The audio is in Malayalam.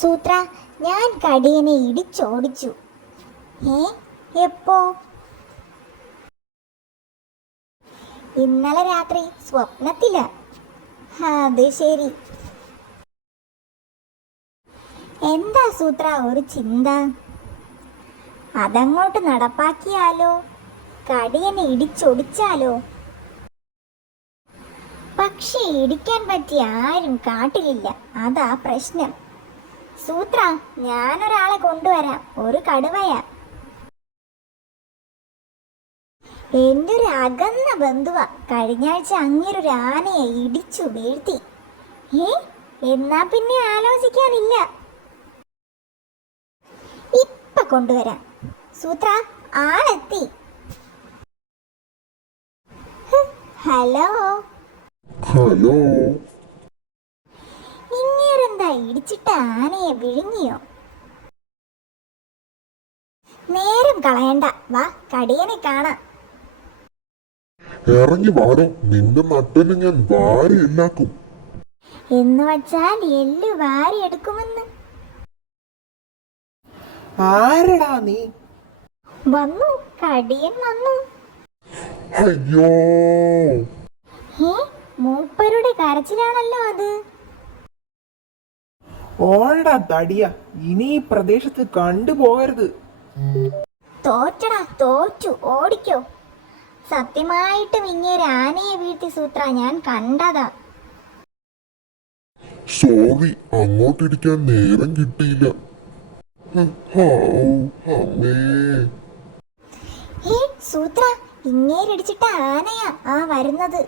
സൂത്ര ഞാൻ കടിയനെ ഇടിച്ചോടിച്ചു. ഏ എപ്പോ? ഇന്നലെ രാത്രി സ്വപ്നത്തില. അത് ശരി. എന്താ സൂത്ര ഒരു ചിന്ത? അതങ്ങോട്ട് നടപ്പാക്കിയാലോ? കടിയനെ ഇടിച്ചൊടിച്ചാലോ? പക്ഷെ ഇടിക്കാൻ പറ്റിയ ആരും കാട്ടിലില്ല. അതാ പ്രശ്നം. സൂത്ര ഞാനൊരാളെ കൊണ്ടുവരാം. ഒരു കടുവയാ. എന്റെ ഒരു അകന്ന ബന്ധുവ. കഴിഞ്ഞ ആഴ്ച അങ്ങേരൊരു ആനയെ ഇടിച്ചു വീഴ്ത്തി. ഏ? എന്നാ പിന്നെ ആലോചിക്കാനില്ല. ഇപ്പൊ കൊണ്ടുവരാം. സൂത്ര ആളെത്തി. ഹലോ. ഹലോ. ഇടിച്ചിട്ട ആനയെ വിഴുങ്ങിയോ? നേരം കളയണ്ട. വാ കടിയനെ കാണാം. ഇറങ്ങി വാടോ. നിന്റെ നട്ടൽ ഞാൻ വാരി എല്ലാക്കും. എന്ന് വച്ചാൽ എല്ല് വാരി എടുക്കുമെന്ന്. ആരടാ നീ? വന്നു കടിയൻ വന്നു. അയ്യോ. മൂപ്പരുടെ കരച്ചിലാണല്ലോ അത്. ഓടാ തടിയ. ഇനി ഈ പ്രദേശത്ത് കണ്ടുപോകരുത് തോറ്റടാ തോറ്റു. ഓടിക്കോ. സത്യമായിട്ടും ഇങ്ങേരെ ആനയെ വീഴ്ത്തി സൂത്ര ഞാൻ കണ്ടതാ. സോറി അങ്ങോട്ടിരിക്കാൻ നേരം കിട്ടിയില്ല. സൂത്ര ഇങ്ങേരടിച്ചിട്ട ആനയാ ആ വരുന്നത്.